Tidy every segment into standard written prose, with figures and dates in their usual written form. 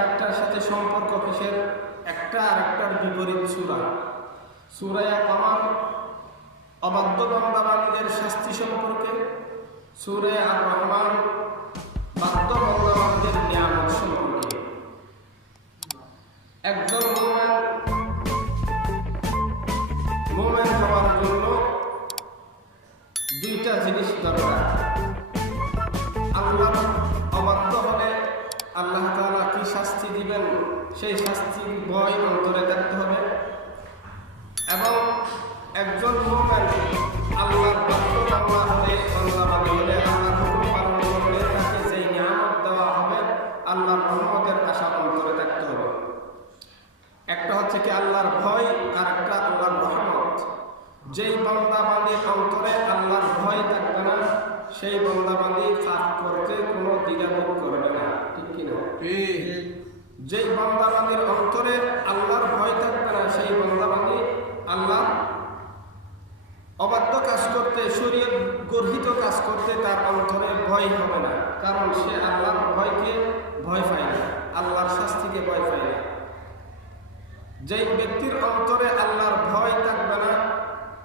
একটা সাথে সম্পর্ক কিসের? একটা আরেকটার বিপরীত সূরা। সূরা কমার অবাধ্য বান্দাবান্দীদের শাস্তি সম্পর্কে, সূরা আর রহমান বাধ্য বান্দাবান্দীদের নিয়ামত সম্পর্কে। একজন মুমিন হওয়ার জন্য দুইটা জিনিস দরকার। আল্লাহর অবাধ্য হলে আল্লাহ তাআলা কি শাস্তি দিবেন সেই শাস্তির ভয় অন্তরে থাকতে হবে, এবং একজন মুমিন আল্লাহর বাধ্য বান্দা হলে, বান্দাবান্দী হলে, আল্লাহর হুকুম পালন করলে তাকে যেই নিয়ামত দেওয়া হবে আল্লাহর রহমতের আশা অন্তরে থাকতে হবে। একটা হচ্ছে কি আল্লাহর ভয়, আর একটা আল্লাহর রহমত। যেই বান্দাবান্দীর অন্তরে আল্লাহর ভয় থাকবে না সেই বান্দাবান্দী পাপ করতে কোনো দ্বিধাবোধ করবে না, ঠিক কিনা? যেই বান্দাবান্দীর অন্তরে আল্লাহর ভয় থাকবে না সেই বান্দাবান্দী আল্লাহ অবাধ্য কাজ করতে, শরীয়ত গর্হিত কাজ করতে তার অন্তরে ভয় হবে না, কারণ সে আল্লাহর ভয়কে ভয় পায় না, আল্লাহর শাস্তিকে ভয় পায় না। যেই ব্যক্তির অন্তরে আল্লাহর ভয় থাকবে না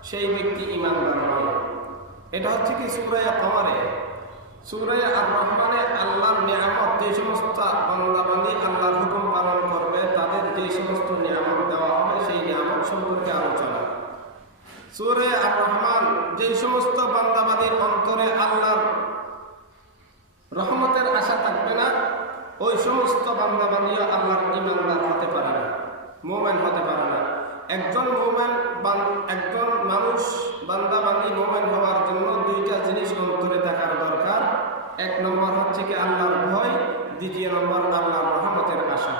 সেই ব্যক্তি ঈমানদার নয়। এটা হচ্ছে কি সূরা কমারে। সূরা আর রহমানে আল্লাহর নিয়ামত, যে সমস্ত বান্দাবান্দী আল্লাহর হুকুম পালন করবে তাদের যে সমস্ত নিয়ামত দেওয়া হবে সেই নিয়ামত সম্পর্কে আলোচনা। সূরা আর রহমান যে সমস্ত বান্দাবান্দীর অন্তরে আল্লাহর রহমতের আশা থাকবে না ওই সমস্ত বান্দাবান্দী আল্লাহর ঈমানদার হতে পারে না, মুমিন হতে পারে না। একজন মানুষ বান্দাবান্দী মুমিন হওয়ার জন্য দুইটা জিনিস অন্তরে থাকার দরকার। এক নম্বর হচ্ছে কি আল্লাহর ভয়, দ্বিতীয় নম্বর আল্লাহর রহমতের আশা।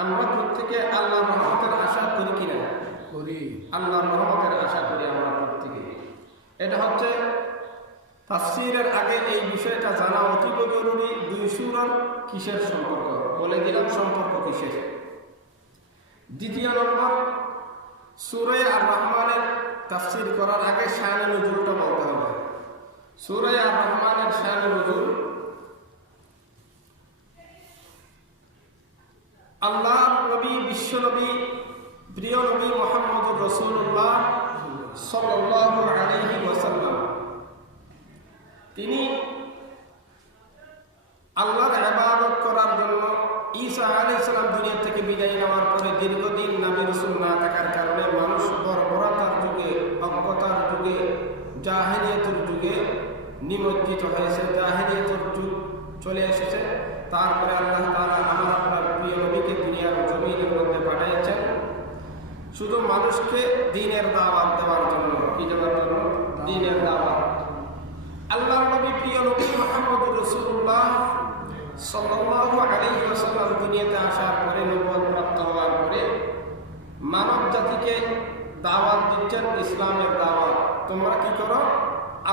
আমরা প্রত্যেকে আল্লাহর রহমতের আশা করি কিনা? করি। আল্লাহর রহমতের আশা করি আমরা প্রত্যেকে। এটা হচ্ছে তাফসীরের আগে এই বিষয়টা জানা অতীব জরুরি। দুই সূরার কিসের সম্পর্ক বলে দিলাম, সম্পর্ক কিসের। দ্বিতীয় নম্বর, সূরা আর রহমানের তাফসীর করার আগে শান নুজুলটা বলতে হবে। সূরা আর রহমানের শান নুজুল, আল্লাহ নবী, বিশ্ব নবী, প্রিয় নবী মুহাম্মদুর রাসূলুল্লাহ সাল্লাল্লাহু আলাইহি ওয়াসাল্লাম, তিনি আল্লাহর ইবাদত করার জন্য ঈসা আলাইহিস সালাম দুনিয়া থেকে বিদায় নেওয়ার পরে দীর্ঘদিন নবী রাসূল না থাকার কারণে মানুষ বর্বরতার যুগে, অজ্ঞতার যুগে, জাহেলিয়াতের যুগে নিমজ্জিত হয়েছে, জাহেলিয়াতের যুগ চলে এসেছে। তারপরে আল্লাহ তাআলা আমার আপনার প্রিয় নবীকে দুনিয়ার জমিনের মধ্যে পাঠিয়েছেন শুধু মানুষকে দ্বীনের দাওয়াত দেওয়ার জন্য। কি দেওয়ার জন্য? দ্বীনের দাওয়াত। আল্লাহর নবী, প্রিয় নবী মুহাম্মদুর রাসূলুল্লাহ সাল্লাল্লাহু আলাইহি ওয়াসাল্লাম দুনিয়াতে আসার পরে, নবুয়ত প্রাপ্ত হওয়ার পরে মানব জাতিকে দাওয়াত দিচ্ছেন, ইসলামের দাওয়াত। তোমরা কি করো?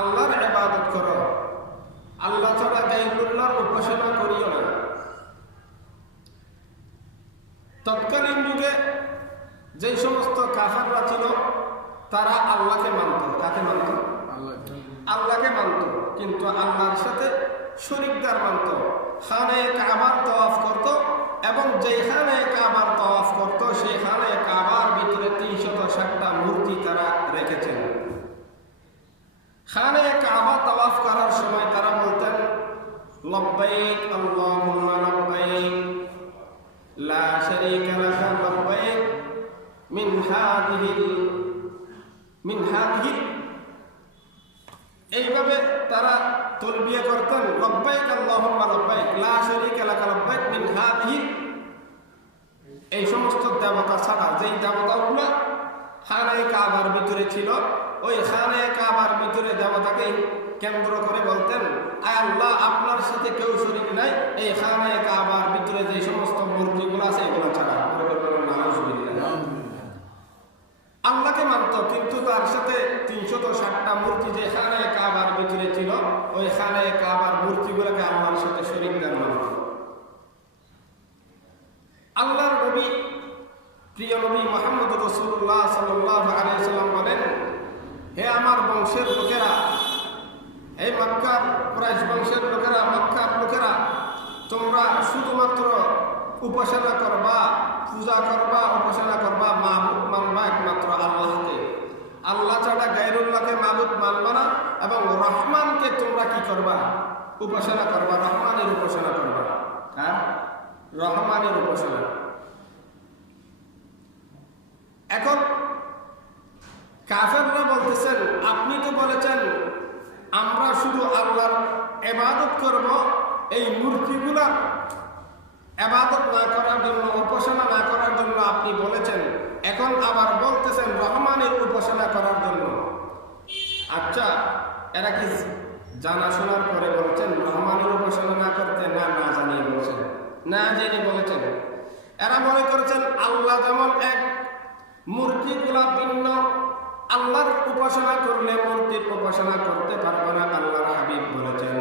আল্লাহর ইবাদত করো, আল্লাহ ছাড়া গায়রুল্লাহর উপাসনা করিও না। তৎকালীন যুগে যে সমস্ত কাফেররা ছিল তারা আল্লাহকে মানত। কাকে মানত? আল্লাহকে মানত, কিন্তু আল্লাহর সাথে শরীকদার মানত। খানে কাবার তওয়াফ করত, এবং যেখানে কাবার তওয়াফ করত সেই খানে কাবার ভিতরে 360টা মূর্তি তারা রেখেছেন। খানে কাবা তওয়াফ করার সময় তারা বলতেন, লব্বাইক আল্লাহুম্মা লব্বাইক লা শারীকা লাকা লব্বাইক মিন হাযিহি। এইভাবে তারা তালবিয়া করতেন, লব্বাইক আল্লাহুম্মা লব্বাইক লা শারীকা লাকা লব্বাইক মিন হাযিহি। এই সমস্ত দেবতা ছাড়া যেই দেবতাগুলো খানে কাবার ভিতরে ছিল, ওই খানে কাবার ভিতরে দেবতাকে কেন্দ্র করে বলতেন, আয় আল্লাহ, আপনার সাথে কেউ শরীক নাই এই খানে কাবার ভিতরে যে সমস্ত মূর্তিগুলো আছে এগুলো ছাড়া। আল্লাহকে মানত, কিন্তু তার সাথে 360টা মূর্তি যে খানে কাবার ভিতরে ছিল ওই খানে কাবার মূর্তিগুলোকে আল্লাহর সাথে শরীকদার মানত। আল্লাহর নবী, প্রিয় নবী মুহাম্মদুর রাসূলুল্লাহ সাল্লাল্লাহু আলাইহি ওয়াসাল্লাম বলেন, হে আমার বংশের লোকেরা, এই মক্কার কুরাইশ বংশের লোকেরা, মক্কার লোকেরা, তোমরা শুধুমাত্র উপাসনা করবা, পূজা করবা, উপাসনা করবা, মাহবুব মানবা একমাত্র আল্লাহকে। আল্লাহ ছাড়া গায়রুল্লাহকে মাহবুব মানবা না। এবং রহমানকে তোমরা কি করবা? উপাসনা করবা, রহমানের উপাসনা করবা। হ্যাঁ, রহমানের উপাসনা। এখন কাফেররা বলতেছেন, আপনি তো বলেছেন আমরা শুধু আল্লাহর ইবাদত করব, এই মূর্তিগুলার ইবাদত না করার জন্য, উপাসনা না করার জন্য আপনি বলেছেন, এখন আবার বলতেছেন রহমানের উপাসনা করার জন্য। আচ্ছা, এরা কি জানা শোনার পরে বলছেন রহমানের উপাসনা না করতে? না, না জানিয়ে বলছেন, না জেনে বলেছেন। এরা মনে করছেন আল্লাহ যেমন এক, মূর্তিগুলা ভিন্ন। আল্লাহর উপাসনা করলে মূর্তির উপাসনা করতে পারবে না, আল্লাহর হাবিব বলেছেন।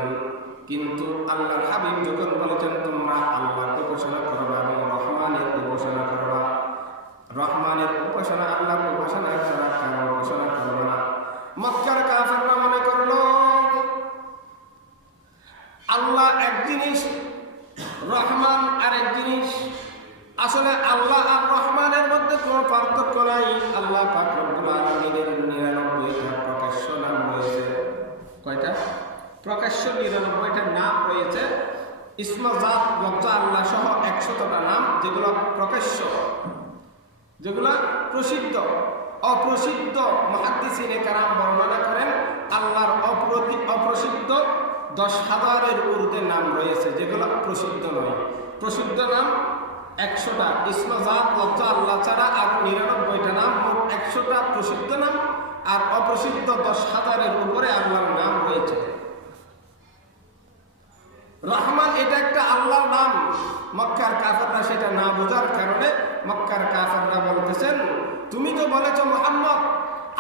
কিন্তু আল্লাহর হাবিব যখন বলেছেন তোমরা আল্লাহর উপাসনা করবা এবং রহমানের উপাসনা করবা, রহমানের উপাসনা, আল্লাহর উপাসনা ছাড়া কারো উপাসনা করবে না। মক্কার কাফেররা মনে করলো আল্লাহ এক জিনিস, রহমান আরেক জিনিস। আসলে আল্লাহ আর রহমানের মধ্যে কোনো পার্থক্য নাই। আল্লাহ পাক রব্বুল আলামিনের 99টা প্রকাশ্য নাম রয়েছে। কয়টা? প্রকাশ্য 99টা নাম রয়েছে। ইসমা জাত লফজ আল্লাহ সহ 100টা নাম, যেগুলো প্রকাশ্য, যেগুলো প্রসিদ্ধ। অপ্রসিদ্ধ মুহাদ্দিসিনে কেরাম বর্ণনা করেন আল্লাহর অপ্রসিদ্ধ 10,000-এর ঊর্ধ্বে নাম রয়েছে, যেগুলো প্রসিদ্ধ নয়। প্রসিদ্ধ নাম 100টা, ইসমা জাত লফজ আল্লাহ ছাড়া আর 99টা নাম, মোট 100টা প্রসিদ্ধ নাম। আর অপ্রসিদ্ধ 10,000-এর উপরে আল্লাহর নাম রয়েছে। রহমান এটা একটা আল্লাহর নাম। মক্কার কাফেররা সেটা না বোঝার কারণে মক্কার কাফেররা বলতেছেন, তুমি তো বলেছ মুহাম্মদ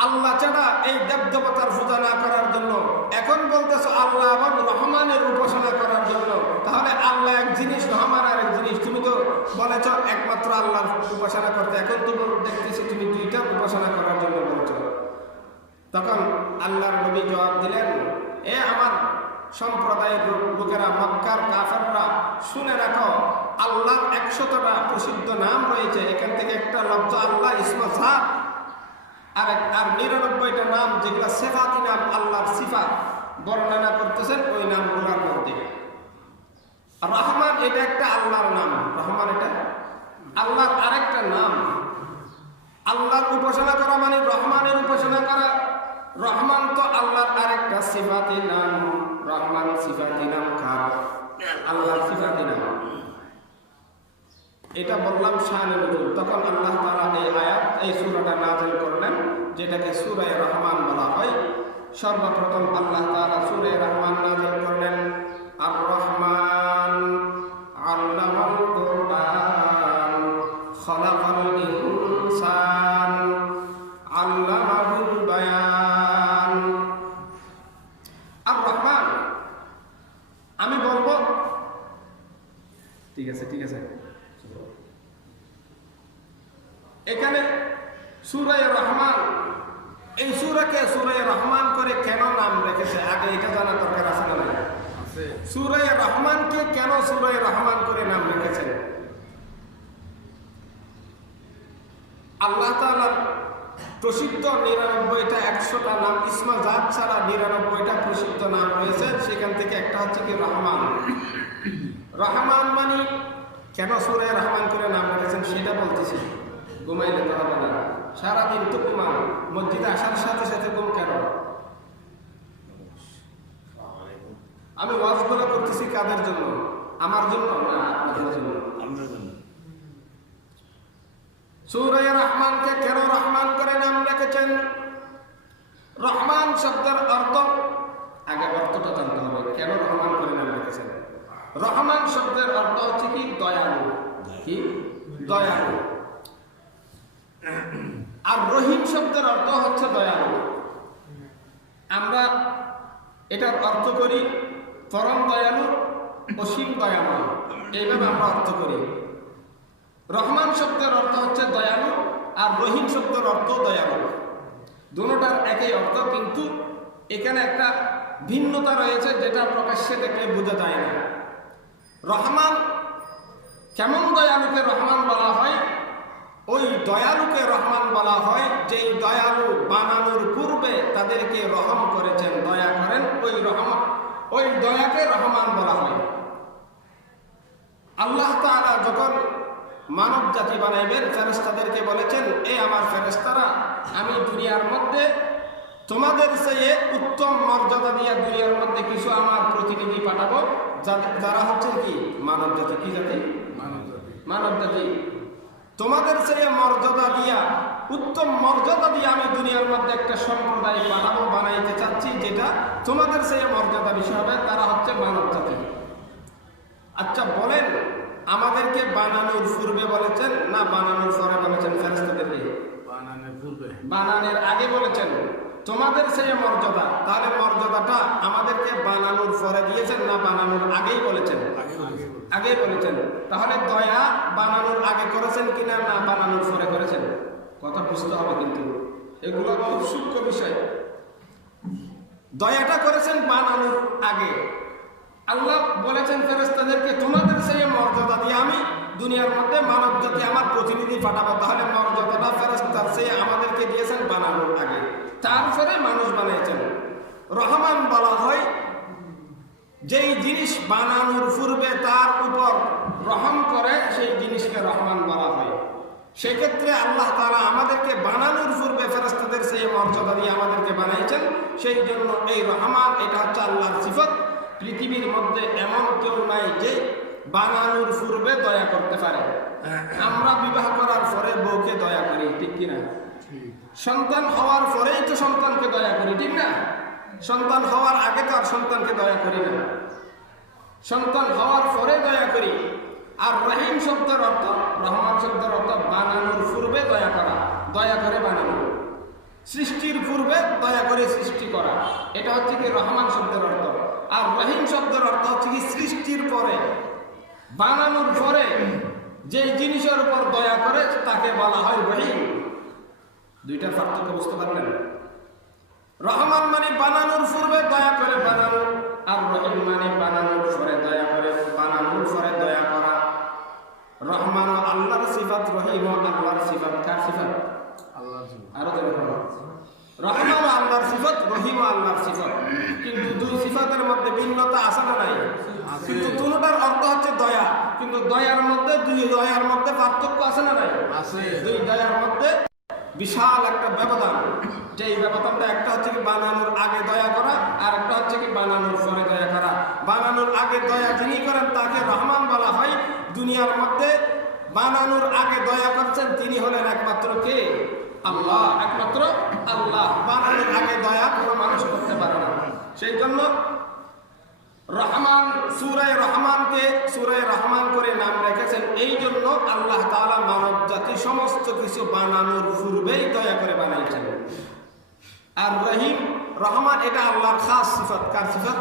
আল্লাহ ছাড়া এই দেবদেবতার পূজা না করার জন্য, এখন বলতেছ আল্লাহ এবং রহমানের উপাসনা করার জন্য। তাহলে আল্লাহ এক জিনিস, রহমান আর এক জিনিস। তুমি তো বলেছ একমাত্র আল্লাহর উপাসনা করতে, এখন তো দেখতেছি তুমি দুইটা উপাসনা করার জন্য বলছো। তখন আল্লাহর নবী জবাব দিলেন, এ আমার সম্প্রদায়ের লোকেরা, মক্কার কাফেররা, শুনে রাখো, আল্লাহর 100টা প্রসিদ্ধ নাম রয়েছে। এখান থেকে একটা লফজ আল্লাহ ইসমা জাত, আর 99টা নাম যেগুলো সিফাতি নাম, আল্লাহর সিফাত বর্ণনা করতেছেন ওই নামগুলোর মধ্যে। রহমান এটা একটা আল্লাহর নাম, রহমান এটা আল্লাহর আরেকটা নাম। আল্লাহর উপাসনা করা মানে রহমানের উপাসনা করা। রহমান তো আল্লাহর আরেকটা সিফাতি নাম। রহমান সিফাতি নাম কার? আল্লাহর সিফাতি নাম। এটা বললাম শানে নজুল। তখন আল্লাহ তাআলা এই আয়াত, এই সূরাটা নাযিল করলেন, যেটাকে সূরা রহমান বলা হয়। সর্বপ্রথম আল্লাহ তাআলা সূরা রহমান নাযিল করলেন। আর রহমান আল্লামাল কুরআন খালাকাল ইনসান আল্লামাহুল বায়ান। আর রহমান, আমি বলবো, ঠিক আছে, ঠিক আছে। এখানে সূরা রহমান, এই সূরাকে সূরা রহমান করে কেন নাম রেখেছে আগে এটা জানা দরকার আছে না? সূরা রহমানকে কেন সূরা রহমান করে নাম রেখেছেন? আল্লাহ তাআলার প্রসিদ্ধ 99টা 100টা নাম, ইসমা জাত ছাড়া 99টা প্রসিদ্ধ নাম রয়েছে। সেখান থেকে একটা হচ্ছে কি রহমান। রহমান মানে কেন সূরা রহমান করে নাম রেখেছেন সেটা বলতেছি। ঘুমাইলে তো হবে না, সারাদিন তো ঘুমান। মসজিদে আসার সাথে সাথে ঘুম কেন? আমি ওয়াজগুলো করতেছি কাদের জন্য? আমার জন্য না আপনাদের জন্য? আপনার জন্য। সূরা রহমানকে কেন রহমান করে নাম রেখেছেন? রহমান শব্দের অর্থ, আগে অর্থটা জানতে হবে, কেন রহমান করে নাম রেখেছেন। রহমান শব্দের অর্থ হচ্ছে কি? দয়ালু। কি? দয়ালু। আর রহিম শব্দের অর্থ হচ্ছে দয়ালু। আমরা এটার অর্থ করি পরম দয়ালু, অসীম দয়াময়, এইভাবে আমরা অর্থ করি। রহমান শব্দের অর্থ হচ্ছে দয়ালু, আর রহিম শব্দের অর্থ দয়ালু। দুটোটার একই অর্থ, কিন্তু এখানে একটা ভিন্নতা রয়েছে যেটা প্রকাশ্যে দেখলে বোঝা যায় না। রহমান কেমন দয়ালুকে রহমান বলা হয়? ওই দয়ালুকে রহমান বলা হয় যেই দয়ালু বানানোর পূর্বে তাদেরকে রহম করেছেন, দয়া করেন, ওই দয়াকে রহমান বলা হয়। আল্লাহ তাআলা যখন মানব জাতি বানাইবেন, ফেরেশতাদেরকে বলেছেন, এ আমার ফেরেশতারা, আমি দুনিয়ার মধ্যে তোমাদের চেয়ে উত্তম মর্যাদা দিয়া দুনিয়ার মধ্যে কিছু আমার প্রতিনিধি পাঠাবো, যারা হচ্ছে কি মানব জাতি। কি জাতি? মানব জাতি। তোমাদের চেয়ে মর্যাদা দিয়া, উত্তম মর্যাদা দিয়ে আমি দুনিয়ার মধ্যে একটা সম্প্রদায় পাঠাবো, বানাইতে চাচ্ছি, যেটা তোমাদের চেয়ে মর্যাদা বেশি হবে, তারা হচ্ছে মানব জাতি। আচ্ছা বলেন, আমাদেরকে বানানোর পূর্বে বলেছেন না বানানোর পরে বলেছেন? ফেরেশতাদেরকে বানানোর পূর্বে, বানানোর আগে বলেছেন তোমাদের চেয়ে মর্যাদা। তাহলে মর্যাদাটা আমাদেরকে বানানোর পরে দিয়েছেন না বানানোর আগেই বলেছেন? আগেই বলেছেন। তাহলে দয়া বানানোর আগে করেছেন কিনা না বানানোর পরে করেছেন? কথা বুঝতে হবে, কিন্তু এগুলো খুব সূক্ষ্ম বিষয়। দয়াটা করেছেন বানানোর আগে। আল্লাহ বলেছেন ফেরেশতাদেরকে, তোমাদের চেয়ে মর্যাদা দিয়ে আমি দুনিয়ার মধ্যে মানব জাতি আমার প্রতিনিধি পাঠাবো। তাহলে মর্যাদাটা ফেরেশতার চেয়ে আমাদেরকে দিয়েছেন বানানোর আগে, তারপরে মানুষ বানিয়েছেন। রহমান বলা হয় যেই জিনিস বানানোর পূর্বে তার উপর রহম করে, সেই জিনিসকে রহমান বলা হয়। সেক্ষেত্রে আল্লাহ তাআলা আমাদেরকে বানানোর পূর্বে ফেরেশতাদের চেয়ে মর্যাদা দিয়ে আমাদেরকে বানাইছেন। সেই জন্য এই রহমান, এটা হচ্ছে আল্লাহর সিফত। পৃথিবীর মধ্যে এমন কেউ নাই যে বানানোর পূর্বে দয়া করতে পারে। আমরা বিবাহ করার পরে বউকে দয়া করি, ঠিক কিনা? সন্তান হওয়ার পরেই তো সন্তানকে দয়া করি, ঠিক না? সন্তান হওয়ার আগে তো আর সন্তানকে দয়া করি না, সন্তান হওয়ার পরে দয়া করি। আর রহিম শব্দের অর্থ, রহমান শব্দের অর্থ বানানোর পূর্বে দয়া করা, দয়া করে বানানো। সৃষ্টির পূর্বে দয়া করে সৃষ্টি করা, এটা হচ্ছে কি রহমান শব্দের অর্থ। আর রহিম শব্দের অর্থ হচ্ছে কি সৃষ্টির পরে, বানানোর পরে যে জিনিসের উপর দয়া করে তাকে বলা হয় রহিম। দুইটার পার্থক্য বুঝতে পারলেন? রহমান মানে বানানোর পূর্বে দয়া করে বানানো, আর রহিম মানে বানানোর পরে দয়া করে, বানানোর পরে দয়া করা। রহমান ও আল্লাহর সিফাত, রহিম ও আল্লাহর সিফাত। কার সিফাত? আল্লাহর সিফাত। আরো রহমান ও আল্লাহর সিফাত, রহিম ও আল্লাহর সিফাত। কিন্তু দুই সিফাতের মধ্যে ভিন্নতা আছে না নাই? কিন্তু দুটোটার অর্থ হচ্ছে দয়া, কিন্তু দয়ার মধ্যে, দুই দয়ার মধ্যে পার্থক্য আছে না নাই? আছে। দুই দয়ার মধ্যে বিশাল একটা ব্যবধান। যেই ব্যবধানটা, একটা হচ্ছে কি বানানোর আগে দয়া করা, আর একটা হচ্ছে কি বানানোর পরে দয়া করা। বানানোর আগে দয়া যিনি করেন তাকে রহমান বলা হয়। দুনিয়ার মধ্যে বানানোর আগে দয়া করছেন তিনি হলেন একমাত্র কে? আল্লাহ, একমাত্র আল্লাহ। বানানোর আগে দয়া কোনো মানুষ করতে পারে না। সেই জন্য রহমান, সূরা রহমানকে সূরা রহমান করে নাম রেখেছেন। এই জন্য আল্লাহ তাআলা মানব জাতি সমস্ত কিছু বানানোর পূর্বেই দয়া করে বানাইছেন। আর রহিম, রহমান এটা আল্লাহর খাস সিফাত। কার সিফাত?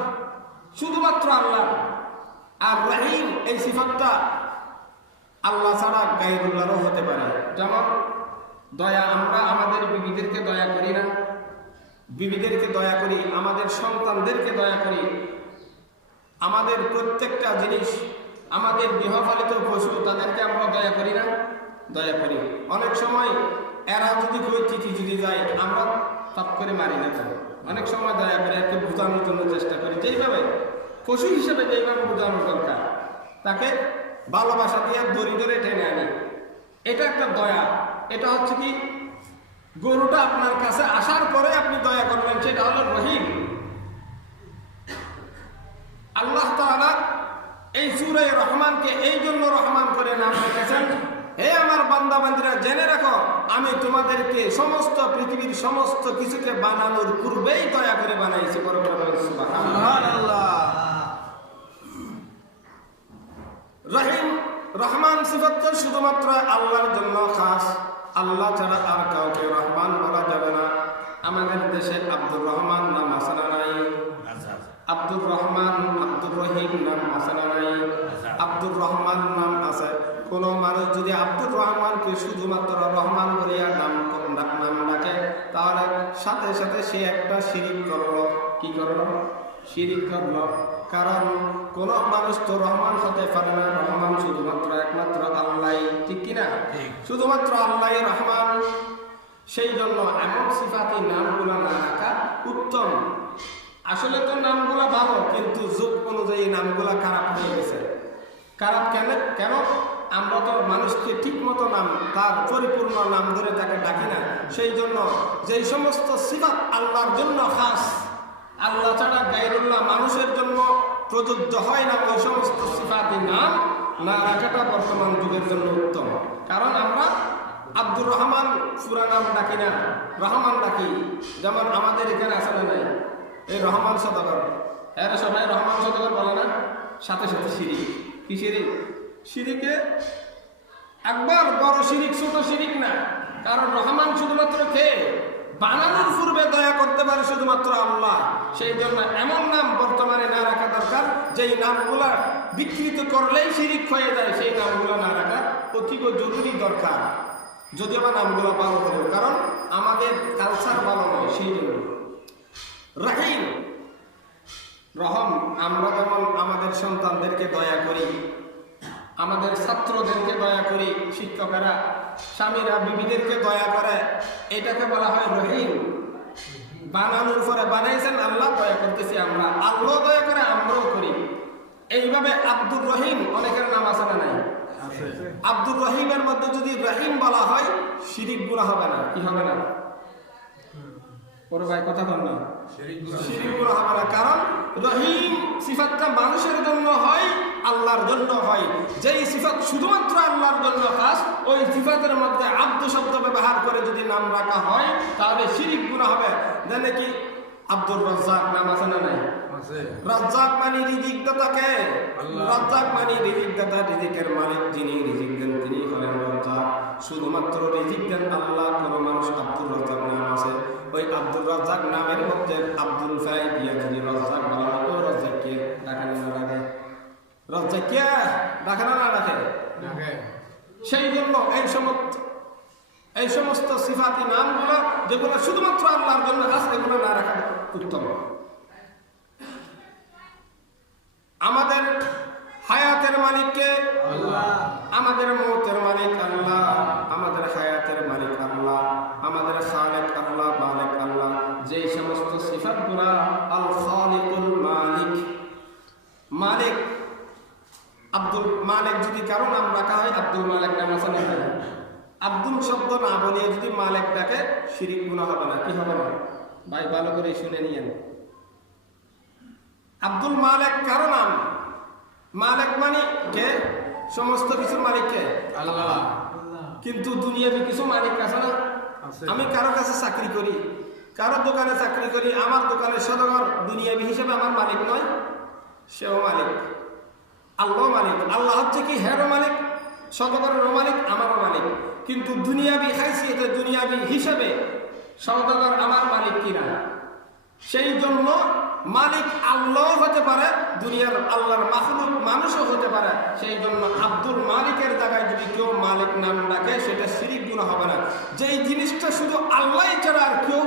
শুধুমাত্র আল্লাহ। আর রহিম এই সিফাতটা আল্লাহ ছাড়া গায়রুল্লাহরও হতে পারে। যেমন দয়া, আমরা আমাদের বিবিদেরকে দয়া করি না? বিবিদেরকে দয়া করি, আমাদের সন্তানদেরকে দয়া করি, আমাদের প্রত্যেকটা জিনিস, আমাদের গৃহপালিত পশু তাদেরকে আমরা দয়া করি না? দয়া করি। অনেক সময় এরা যদি কেউ চিঠি যদি যায়, আমরা তপ করে মারি না কেন? অনেক সময় দয়া করে একে বোঝানোর জন্য চেষ্টা করি, যেইভাবে পশু হিসেবে যেইভাবে বোঝানোর দরকার, তাকে ভালোবাসা দিয়ে দড়ি ধরে টেনে আনি। এটা একটা দয়া। এটা হচ্ছে কি, গরুটা আপনার কাছে আসার পরে আপনি দয়া করলেন, সেটা হলো রহিম। আল্লাহ তাআলা এই সূরা রহমানকে এই জন্য রহমান করে নাম রেখেছেন, হে আমার বান্দা বান্দীরা, জেনে রাখো আমি তোমাদেরকে সমস্ত পৃথিবীর সমস্ত কিছুকে বানানোর পূর্বেই দয়া করে বানাইছি। সুবহানাল্লাহ। রহিম, রহমান সিফাত শুধুমাত্র আল্লাহর জন্য খাস। আল্লাহ ছাড়া আর কাউকে রহমান বলা যাবে না। আমাদের দেশে আব্দুর রহমান নাম আছে না নাই? আব্দুর রহমান, আব্দুর রহিম নাম আছে না নাই? আব্দুর রহমান নাম আছে। কোন মানুষ যদি আব্দুর রহমানকে শুধুমাত্র রহমান বলিয়া নাম ডাকে, তাহলে সাথে সাথে সে একটা শিরিক করলো। কি করলো? শিরিক করলো। কারণ কোন মানুষ তো রহমান হতে পারে না, রহমান শুধুমাত্র একমাত্র আল্লাহ, ঠিক কিনা? শুধুমাত্র আল্লাহ রহমান। সেই জন্য এমন সিফাতি নামগুলো না রাখা উত্তম। আসলে তো নামগুলো ভালো, কিন্তু যুগ অনুযায়ী নামগুলো খারাপ হয়ে গেছে। খারাপ কেন? আমরা তো মানুষকে ঠিক মতো নাম, তার পরিপূর্ণ নাম ধরে তাকে ডাকি না। সেই জন্য যেই সমস্ত সিফাত আল্লাহর জন্য খাস, আল্লাহ ছাড়া গায়রুল্লাহ মানুষের জন্য প্রযোজ্য হয় না, ওই সমস্ত সিফাতি নাম না রাখাটা বর্তমান যুগের জন্য উত্তম। কারণ আমরা আব্দুর রহমান পুরা নাম ডাকি না, রহমান ডাকি। যেমন আমাদের এখানে আছে না নাই, এই রহমান সদাগর, এরা সবাই রহমান সদাগর বলে না, সাথে সাথে শিরিক। কি শিরিক? শিরিকে একবার বড় শিরিক, ছোট শিরিক না। কারণ রহমান শুধুমাত্র কে? বানানোর পূর্বে দয়া করতে পারে শুধুমাত্র আল্লাহ। সেই জন্য এমন নাম বর্তমানে না রাখা দরকার, যেই নামগুলা বিকৃত করলেই শিরিক হয়ে যায়, সেই নামগুলো না রাখা অতীব জরুরি দরকার। যদিও বা নামগুলো ভালো হলেও, কারণ আমাদের কালচার ভালো নয়। সেই জন্য রাহিম, রহম, আমরা যেমন আমাদের সন্তানদেরকে দয়া করি, আমাদের ছাত্রদেরকে দয়া করি, শিক্ষকেরা স্বামীরা বিবিদেরকে দয়া করে, এটাকে বলা হয় রহিম। বানানোর পরে বানাইছেন আল্লাহ, দয়া করতেছি আমরা, আল্লাহ দয়া করে, আমরাও করি। এইভাবে আব্দুর রহিম, অনেকের নাম আছে না নাই? আব্দুর রহিমের মধ্যে যদি রহিম বলা হয়, শিরিক গুনাহ হবে না। কি হবে না? ভাই কথা বল না, শিরিক গুনাহ হবে না। কারণ রহিম সিফাতটা মানুষের জন্য হয়, আল্লাহর জন্য হয়। যেই সিফাত শুধুমাত্র আল্লাহর জন্য খাস, ওই সিফাতের মধ্যে আব্দু শব্দ ব্যবহার করে যদি নাম রাখা হয়, তাহলে শিরিক গুনাহ হবে। জানে কি আব্দুর রাজ্জাক নাম আছে না নাই? রাজ্জাক মানে রিজিক দাতাকে, রাজ্জাক মানে রিজিক দাতা, রিজিকের মালিক যিনি রিজিক দেন তিনি হলেন রাজ্জাক। শুধুমাত্র রিজিক দেন আল্লাহ। কোন মানুষ আব্দুর রাজ্জাক নাম আছে, ওই আব্দুর রাজ্জাক নামের মধ্যে আব্দুল ফাই দিয়ে যদি রাজ্জাক বলা হয়, ও রাজ্জাক কে ডাকে না ডাকে? রাজ্জাক কে ডাকে না ডাকে? সেই জন্য এই সমস্ত সিফাতি নামগুলো যেগুলো শুধুমাত্র আল্লাহর জন্য খাস, এগুলো না রাখা উত্তম। আমাদের হায়াতের মালিককে আল্লাহ, আমাদের মৌতের মালিক আল্লাহ, আমাদের হায়াতের মালিক আল্লাহ, আমাদের খালিক আল্লাহ, মালিক আল্লাহ। যে সমস্ত সিফাতগুলো আল খালিকুল মালিক, মালিক আব্দুল মালিক যদি কারো নাম রাখা হয়, আব্দুল মালিক নাম আছে না? আব্দুল শব্দ না বলিয়ে যদি মালিক ডাকে, শিরিক গুনাহ হবে না। কি হবে না ভাই? ভালো করে শুনে নিয়েন। আব্দুল মালিক কারো নাম, মালিক মানে কে? সমস্ত কিছুর মালিক কে? আল্লাহ। কিন্তু দুনিয়াবি কিছু মালিক আছে না? আমি কারো কাছে চাকরি করি, কারো দোকানে চাকরি করি, আমার দোকানের সদর দুনিয়াবি হিসেবে আমার মালিক নয়, সেও মালিক। আল্লাহ মালিক। আল্লাহ হচ্ছে কি? হেরও মালিক, সদগরেরও মালিক, আমারও মালিক। কিন্তু দুনিয়াবি হাইসিয়তে, দুনিয়াবি হিসেবে সদগর আমার মালিক কিনা? সেই জন্য মালিক আল্লাহ হতে পারে, দুনিয়ার আল্লাহর মাখলুক মানুষও হতে পারে। সেই জন্য আব্দুল মালিকের জায়গায় যদি কেউ মালিক নাম ডাকে, সেটা শিরিক গুনাহ হবে না। যেই জিনিসটা শুধু আল্লাহ ছাড়া আর কেউ,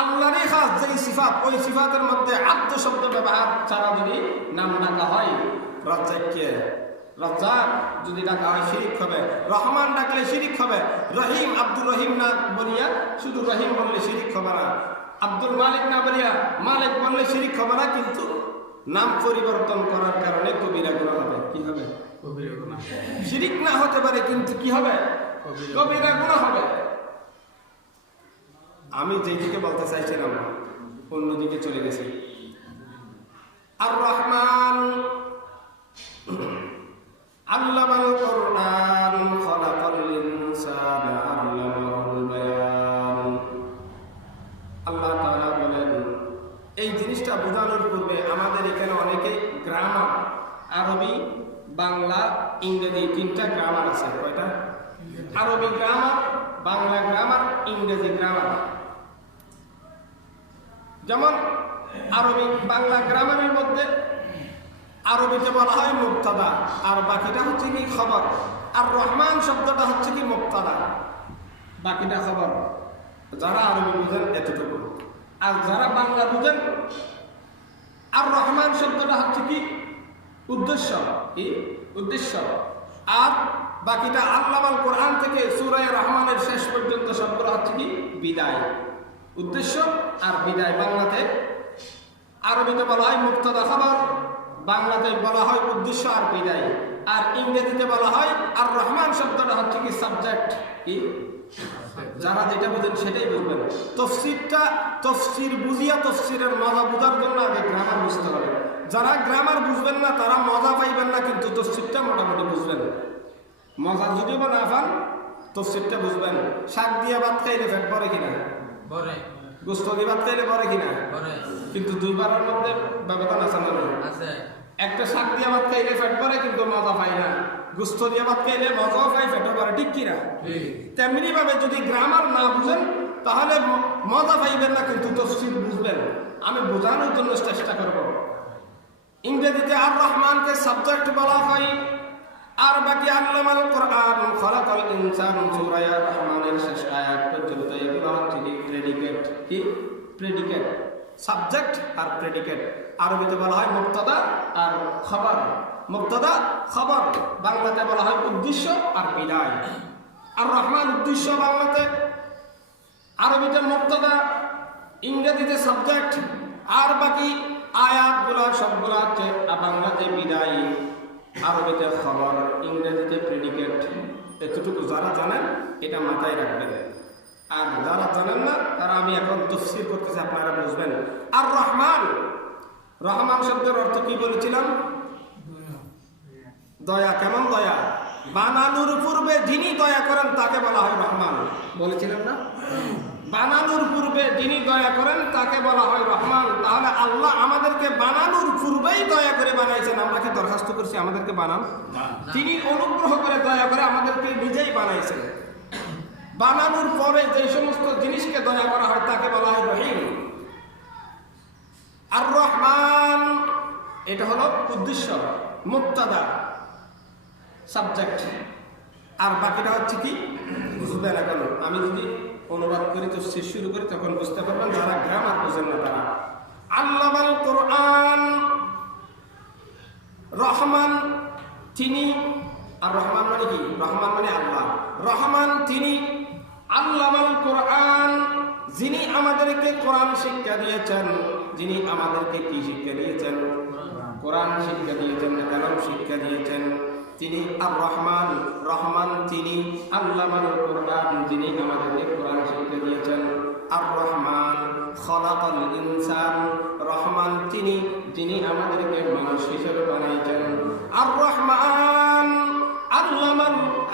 আল্লাহরই খাস যেই সিফাত, ওই সিফাতের মধ্যে আব্দ শব্দ ব্যবহার ছাড়া যদি নাম ডাকা হয়, রাজ্জাককে রাজ্জাক যদি ডাকা হয় শিরিক হবে, রহমান ডাকলে শিরিক হবে। রহিম, আব্দুর রহিম না বলিয়া শুধু রহিম বললে শিরিক হবে না। আব্দুল মালিক না বলিয়া মালিক বললে শিরিক হবে না। কিন্তু নাম পরিবর্তন করার কারণে কবিরা গুনাহ হবে। কি হবে? শিরিক না হতে পারে, কিন্তু কি হবে? কবিরা গুনাহ হবে। আমি যেদিকে বলতে চাইছিলাম অন্যদিকে চলে গেছি। আর রহমান আল্লামাল কুরআন খালাকাল ইনসানা আল্লামাহুল বায়ান। আল্লাহ তাআলা বলেন, এই জিনিসটা বোঝানোর পূর্বে আমাদের এখানে অনেকে গ্রামার, আরবি, বাংলা, ইংরেজি তিনটা গ্রামার আছে। কয়টা? আরবি গ্রামার, বাংলা গ্রামার, ইংরেজি গ্রামার। যেমন আরবি বাংলা গ্রামারের মধ্যে আরবিতে বলা হয় মুবতাদা, আর বাকিটা হচ্ছে কি? খবর। আর রহমান শব্দটা হচ্ছে কি? মুবতাদা, বাকিটা খবর। যারা আরবি বুঝেন এতটুকু, আর যারা বাংলা বুঝেন আর রহমান শব্দটা হচ্ছে কি উদ্দেশ্য, কি উদ্দেশ্য। আর বাকিটা আল্লামাল কোরআন থেকে সূরা রহমানের শেষ পর্যন্ত সবগুলো হচ্ছে কি বিদায়, উদ্দেশ্য আর বিদায়। বাংলাতে আরবিতে বলা হয় মুক্তাদা খবর, বাংলাতে বলা হয় উদ্দেশ্য আর বিদায়। আর ইংরেজিতে বলা হয় আর রহমান শব্দটা হচ্ছে কি সাবজেক্ট, কি যারা যেটা বুঝেন সেটাই বুঝবেন। তফসির বুঝিয়া তফসিরের মজা বোঝার জন্য আগে গ্রামার বুঝতে হবে। যারা গ্রামার বুঝবেন না তারা মজা পাইবেন না, কিন্তু তফসিরটা মোটামুটি বুঝবেন। মজা যদিও বা না পান তফসিরটা বুঝবেন। শাক দিয়া ভাত খাইলে পেট ভরে কিনা? ভরে। গোস্ত দিয়ে ভাত খাইলে ভরে কিনা? ভরে। কিন্তু দুইবারের মধ্যে ব্যবধান আছে না? আছে। একটা শাক দিয়া ভাত খাইলে পেট ভরে কিন্তু মজা পাই না, গোস্ত দিয়ে ভাত খাইলে মজাও পাই পেটও ভরে, ঠিক কিনা? তেমনি ভাবে যদি গ্রামার না বুঝেন তাহলে মজা পাইবেন না, কিন্তু তফসির বুঝবেন। আমি বোঝানোর জন্য চেষ্টা করব। ইংরেজিতে আর রহমানকে সাবজেক্ট বলা হয়, আর বাকি আল্লামাল কোরআন খলাকাল ইনসান সূরা রহমানের শেষ আয়াত পর্যন্ত এগুলো হচ্ছে প্রেডিকেট, কি প্রেডিকেট, সাবজেক্ট আর প্রেডিকেট। আরবিতে বলা হয় মুবতাদা আর খবর, মুবতাদা খবর। বাংলাতে বলা হয় উদ্দেশ্য আর বিদায়। আর রহমান উদ্দেশ্য বাংলাতে, আরবিতে মুবতাদা, ইংরেজিতে সাবজেক্ট, আর বাকি আয়াতগুলো সবগুলো হচ্ছে বাংলাতে বিদায়, আরবিতে খবর, ইংরেজিতে প্রেডিকেট। এতটুকু যারা জানেন এটা মাথায় রাখবেন, আর যারা জানেন না তারা আমি এখন তাফসীর করতেছি, আপনারা বুঝবেন। আর রহমান, রহমান শব্দের অর্থ কি বলেছিলাম? দয়া। কেমন দয়া? বানানোর পূর্বে যিনি দয়া করেন তাকে বলা হয় রহমান, বলেছিলাম না? বানানোর পূর্বে যিনি দয়া করেন তাকে বলা হয় রহমান। তাহলে আল্লাহ আমাদেরকে বানানোর পূর্বেই দয়া করে বানাইছেন। আমরা কি দরখাস্ত করছি আমাদেরকে বানান? তিনি অনুগ্রহ করে দয়া করে আমাদেরকে নিজেই বানাইছেন। বানানোর পরে যে সমস্ত জিনিসকে দয়া করা হয় তাকে বলা হয় রহিম। আর রহমান এটা হলো উদ্দেশ্য, মুবতাদা, সাবজেক্ট। আর বাকিটা হচ্ছে কি বুঝবেন। এখন আমি যদি অনুবাদ করি তো শেষ শুরু করি তখন বুঝতে পারবেন, যারা গ্রামার বুঝেন না তারা। আল্লামাল কোরআন, রহমান তিনি, আর রহমান মানে কি? রহমান মানে আল্লাহ। রহমান তিনি, আল্লামাল কোরআন যিনি আমাদেরকে কোরআন শিক্ষা দিয়েছেন। যিনি আমাদেরকে কি শিক্ষা দিয়েছেন? কোরআন শিক্ষা দিয়েছেন, কালাম শিক্ষা দিয়েছেন। তিনি আর রহমান, রহমান তিনি, আল্লামাল কোরআন যিনি আমাদেরকে কোরআন শিক্ষা দিয়েছেন। আর রহমান খলাকাল ইনসান, রহমান তিনি যিনি আমাদেরকে মানুষ হিসেবে বানাইছেন। আর রহমান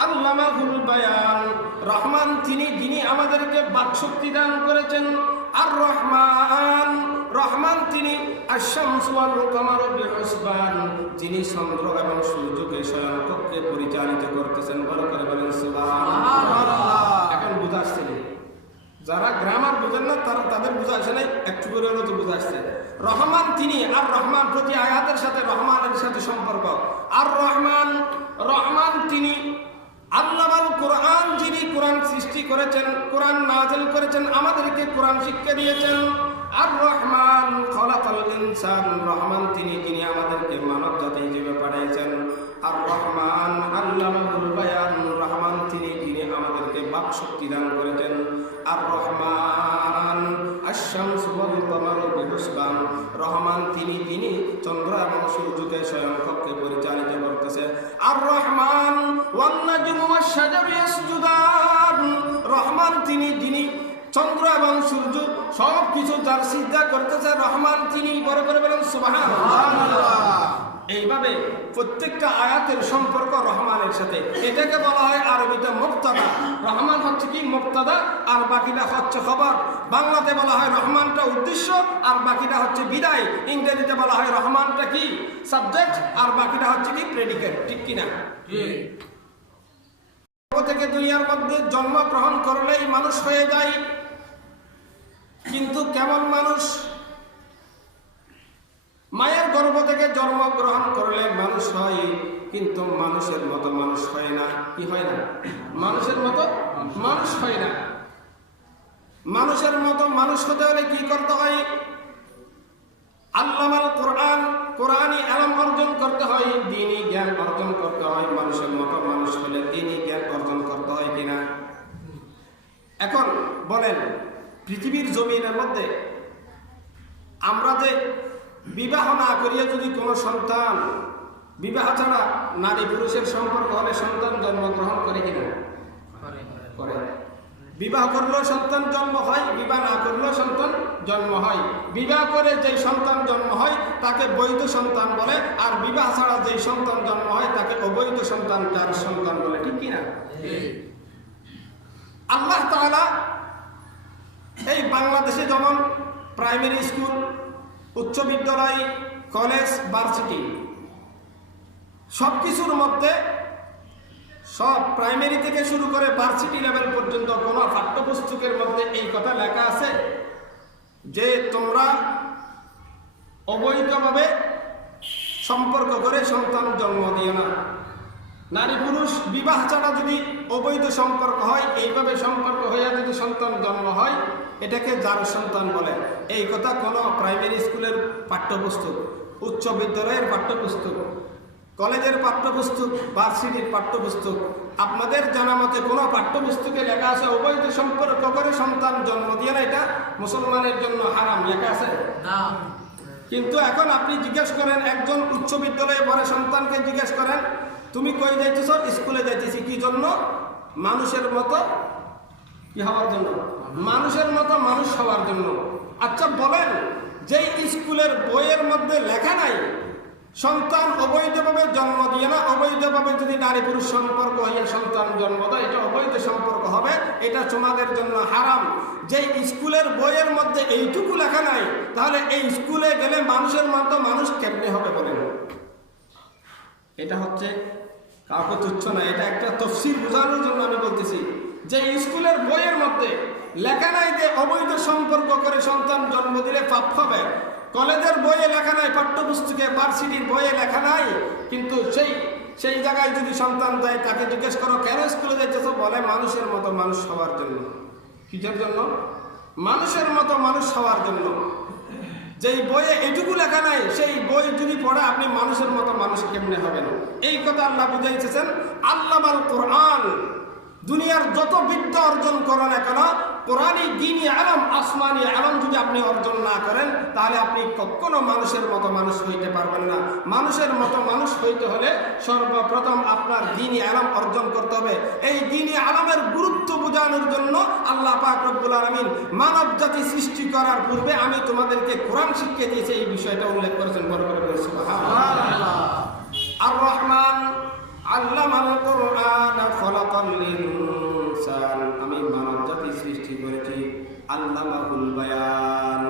আল্লামাহুল বায়ান, রহমান তিনি যিনি আমাদেরকে বাকশক্তি দান করেছেন। আর রহমান, রহমান তিনি আশ-শামসু ওয়াল কামারু বিহুসবান, যিনি চন্দ্র এবং সূর্যকে স্বয়ংক্রিয়ভাবে পরিচালিত করতেছেন। বড় করে বলেন সুবহানাল্লাহ। এখন বুঝা আসছে? যারা গ্রামার বুঝেন না তারা তাদের বুঝা আসে নাই, একটু করে হলো তো বুঝা আসছে। রহমান তিনি, আর রহমান প্রতি আয়াতের সাথে রহমানের সাথে সম্পর্ক। আর রহমান, রহমান তিনি, আল্লামাল কোরআন যিনি কোরআন সৃষ্টি করেছেন, কোরআন নাযিল করেছেন, আমাদেরকে কোরআন শিক্ষা দিয়েছেন। আর রহমান খলাকাল ইনসান, রহমান তিনি যিনি আমাদেরকে মানব জাতি হিসেবে পাঠিয়েছেন। আর রহমান আল্লামাহুল বায়ান, রহমান তিনি যিনি আমাদেরকে বাক শক্তি দান করেছেন। আর রহমান আশ-শামসু ওয়াল কামারু বিহুসবান, রহমান তিনি যিনি চন্দ্র এবং সূর্যকে স্বয়ংক্রিয়ভাবে পরিচালিত করতেছে। আর রহমান ওয়ান নাজমু ওয়াশ-শাজারু ইয়াসজুদান, রহমান তিনি যিনি চন্দ্র এবং সূর্য সব কিছু যার সিজদা করতেছে, রহমান তিনি। বড় করে বলেন সুবহানাল্লাহ। এইভাবে প্রত্যেকটা আয়াতের সম্পর্ক রহমানের সাথে। এটাকে বলা হয় আরবিতে মুবতাদা। রহমান হচ্ছে কি মুবতাদা, আর বাকিটা হচ্ছে খবর। বাংলাতে বলা হয় রহমানটা উদ্দেশ্য, আর বাকিটা হচ্ছে বিদায়। ইংরেজিতে বলা হয় রহমানটা কি সাবজেক্ট, আর বাকিটা হচ্ছে কি প্রেডিকেট, ঠিক কিনা? থেকে দুনিয়ার মধ্যে জন্মগ্রহণ করলেই মানুষ হয়ে যায়, কিন্তু কেমন মানুষ? মায়ের গর্ভ থেকে জন্মগ্রহণ করলে মানুষ হয়, কিন্তু মানুষের মতো মানুষ হয় না। কি হয় না? মানুষের মতো মানুষ হয় না। মানুষের মতো মানুষ হতে হলে কি করতে হয়? আল্লামাল কোরআন, কোরআনী ইলম অর্জন করতে হয়, দ্বীনি জ্ঞান অর্জন করতে হয়। মানুষের মতো মানুষ হলে দ্বীনি জ্ঞান অর্জন করতে হয় কিনা? এখন বলেন, পৃথিবীর জমিনের মধ্যে আমরা যে বিবাহ না করিয়া যদি কোনো সন্তান, বিবাহ ছাড়া নারী পুরুষের সম্পর্ক হলে সন্তান জন্মগ্রহণ করে কিনা? করে। বিবাহ করলেও সন্তান জন্ম হয়, বিবাহ না করলেও সন্তান জন্ম হয়। বিবাহ করে যে সন্তান জন্ম হয় তাকে বৈধ সন্তান বলে, আর বিবাহ ছাড়া যে সন্তান জন্ম হয় তাকে অবৈধ সন্তান, তার সন্তান বলে। ঠিক কিনা? আল্লাহ তাআলা এই বাংলাদেশে যেমন প্রাইমারি স্কুল, উচ্চ বিদ্যালয়, কলেজ, ভার্সিটি সব কিছুর মধ্যে, সব প্রাইমারি থেকে শুরু করে ভার্সিটি লেভেল পর্যন্ত কোনো পাঠ্যপুস্তকের মধ্যে এই কথা লেখা আছে যে তোমরা অবৈধভাবে সম্পর্ক করে সন্তান জন্ম দিও না। নারী পুরুষ বিবাহ ছাড়া যদি অবৈধ সম্পর্ক হয়, এইভাবে সম্পর্ক হইয়া যদি সন্তান জন্ম হয়, এটাকে যার সন্তান বলে। এই কথা কোনো প্রাইমারি স্কুলের পাঠ্যপুস্তক, উচ্চ বিদ্যালয়ের পাঠ্যপুস্তক, কলেজের পাঠ্যপুস্তক, ভার্সিটির পাঠ্যপুস্তক, আপনাদের জানা মতে কোনো পাঠ্যপুস্তকে লেখা আছে অবৈধ সম্পর্ক করে সন্তান জন্ম দিয়ে না, এটা মুসলমানের জন্য হারাম লেখা আছে না। কিন্তু এখন আপনি জিজ্ঞেস করেন, একজন উচ্চ বিদ্যালয়ে পড়ে সন্তানকে জিজ্ঞেস করেন, তুমি কই যাইতেছ? স্কুলে যাইতেছি। কি জন্য? মানুষের মতো কি হওয়ার জন্য? মানুষের মতো মানুষ হওয়ার জন্য। আচ্ছা বলেন, যে স্কুলের বইয়ের মধ্যে লেখা নাই সন্তান অবৈধভাবে জন্ম দিয়ে না, অবৈধভাবে যদি নারী পুরুষ সম্পর্ক হইয়া সন্তান জন্ম দেয়, এটা অবৈধ সম্পর্ক হবে, এটা তোমাদের জন্য হারাম। যে স্কুলের বইয়ের মধ্যে এইটুকু লেখা নাই, তাহলে এই স্কুলে গেলে মানুষের মতো মানুষ কেমনে হবে বলেন? এটা হচ্ছে কাউকে তুচ্ছ না, এটা একটা তফসির বোঝানোর জন্য আমি বলতেছি। যে স্কুলের বইয়ের মধ্যে লেখা নাই যে অবৈধ সম্পর্ক করে সন্তান জন্ম দিলে পাপ হবে, কলেজের বইয়ে লেখা নাই, পাঠ্যপুস্তকে ভার্সিটির বইয়ে লেখা নাই, কিন্তু সেই জায়গায় যদি সন্তান যায়, তাকে জিজ্ঞেস করো কেন স্কুলে যাইতেছ? বলে মানুষের মতো মানুষ হওয়ার জন্য। কিসের জন্য? মানুষের মতো মানুষ হওয়ার জন্য। যেই বইয়ে এটুকু লেখা নাই, সেই বই যদি পড়ে আপনি মানুষের মতো মানুষ কেমনে হবেন? এই কথা আল্লাহ বুঝাইতেছেন। আল্লামাল কোরআন, দুনিয়ার যত বিদ্যা অর্জন করো না কেন, কোরআনী দ্বীনি ইলম, আসমানি ইলম যদি আপনি অর্জন না করেন, তাহলে আপনি কখনো মানুষের মতো মানুষ হইতে পারবেন না। মানুষের মতো মানুষ হইতে হলে সর্বপ্রথম আপনার দ্বীনি ইলম অর্জন করতে হবে। এই দ্বীনি ইলমের গুরুত্ব বোঝানোর জন্য আল্লাহ পাক রব্বুল আলামিন মানব জাতি সৃষ্টি করার পূর্বে আমি তোমাদেরকে কোরআন শিখিয়ে দিয়েছি, এই বিষয়টা উল্লেখ করেছেন। বড় করে সুবহানাল্লাহ। আর রহমান আল্লামাল কোরআন খলাকাল ইনসান, আমি মানব জাতি সৃষ্টি করেছি। আল্লামাহুল বায়ান,